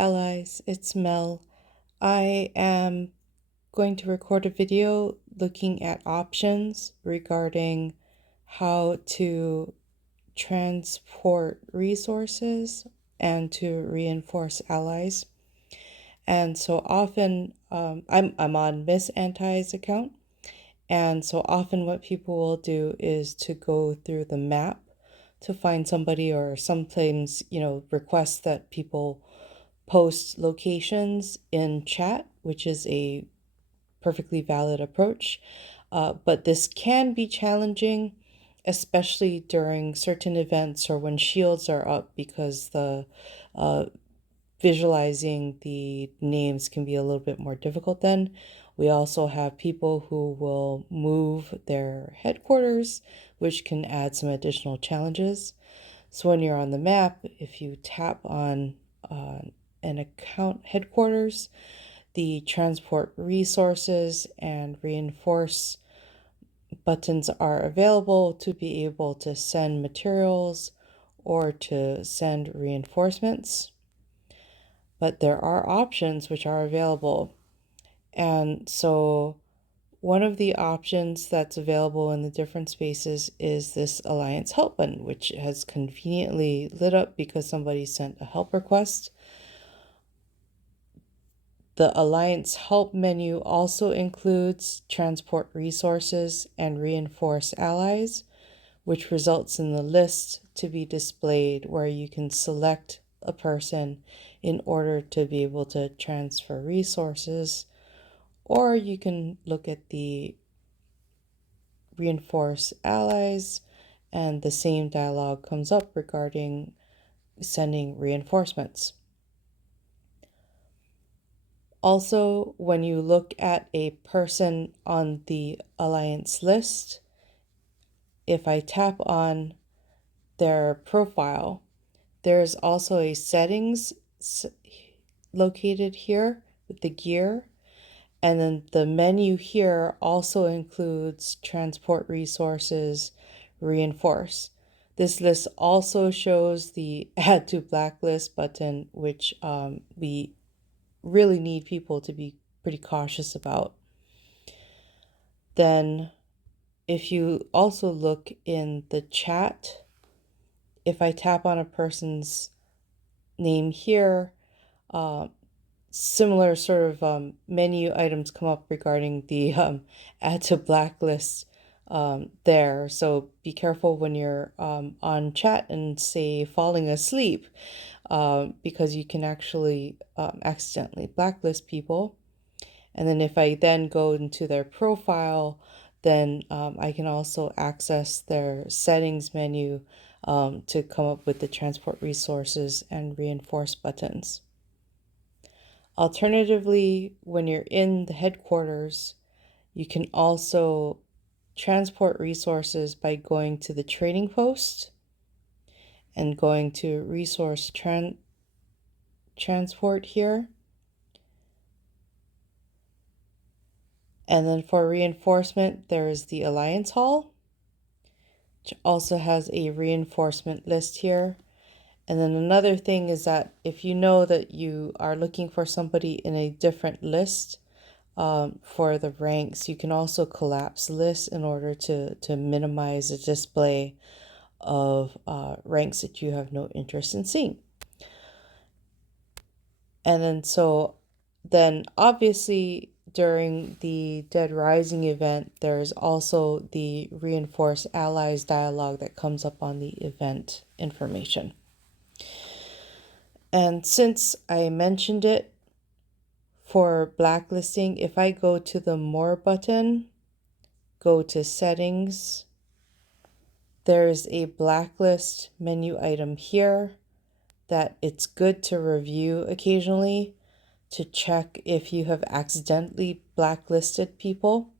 allies, it's Mel. I am going to record a video looking at options regarding how to transport resources and to reinforce allies. And so often, I'm on Miss Anti's account, and so often what people will do is to go through the map to find somebody, or sometimes, request that people post locations in chat, which is a perfectly valid approach. But this can be challenging, especially during certain events or when shields are up, because the visualizing the names can be a little bit more difficult then. We also have people who will move their headquarters, which can add some additional challenges. So when you're on the map, if you tap on an account headquarters, the transport resources and reinforce buttons are available to be able to send materials or to send reinforcements. But there are options which are available. And so one of the options that's available in the different spaces is this Alliance Help button, which has conveniently lit up because somebody sent a help request. The Alliance Help menu also includes transport resources and reinforce allies, which results in the list to be displayed where you can select a person in order to be able to transfer resources, or you can look at the reinforce allies and the same dialog comes up regarding sending reinforcements. Also, when you look at a person on the alliance list, if I tap on their profile, there's also a settings located here with the gear. And then the menu here also includes transport resources, reinforce. This list also shows the add to blacklist button, which we really need people to be pretty cautious about. Then if you also look in the chat, if I tap on a person's name here, similar sort of menu items come up regarding the add to blacklist there. So be careful when you're on chat and say falling asleep, because you can actually accidentally blacklist people. And then if I then go into their profile, then I can also access their settings menu to come up with the transport resources and reinforce buttons. Alternatively, when you're in the headquarters, you can also transport resources by going to the trading post and going to resource transport here. And then for reinforcement, there is the Alliance Hall, which also has a reinforcement list here. And then another thing is that if you know that you are looking for somebody in a different list for the ranks, you can also collapse lists in order to minimize the display of ranks that you have no interest in seeing. And then obviously during the Dead Rising event, there's also the Reinforce Allies dialogue that comes up on the event information. And since I mentioned it, for blacklisting, if I go to the More button, go to Settings, there's a blacklist menu item here that it's good to review occasionally to check if you have accidentally blacklisted people.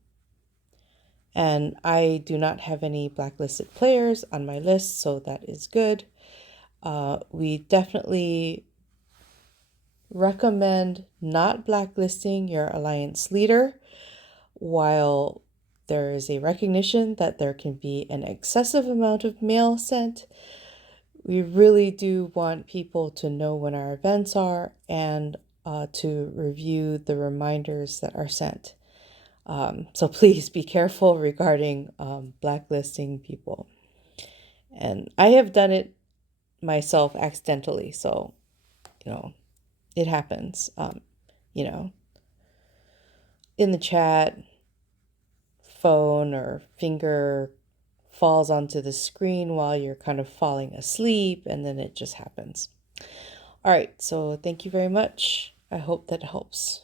And I do not have any blacklisted players on my list, so that is good. We definitely recommend not blacklisting your alliance leader while there is a recognition that there can be an excessive amount of mail sent. We really do want people to know when our events are and to review the reminders that are sent. So please be careful regarding blacklisting people. And I have done it myself accidentally, so, it happens. You know, in the chat, phone or finger falls onto the screen while you're kind of falling asleep, and then it just happens. All right, so thank you very much. I hope that helps.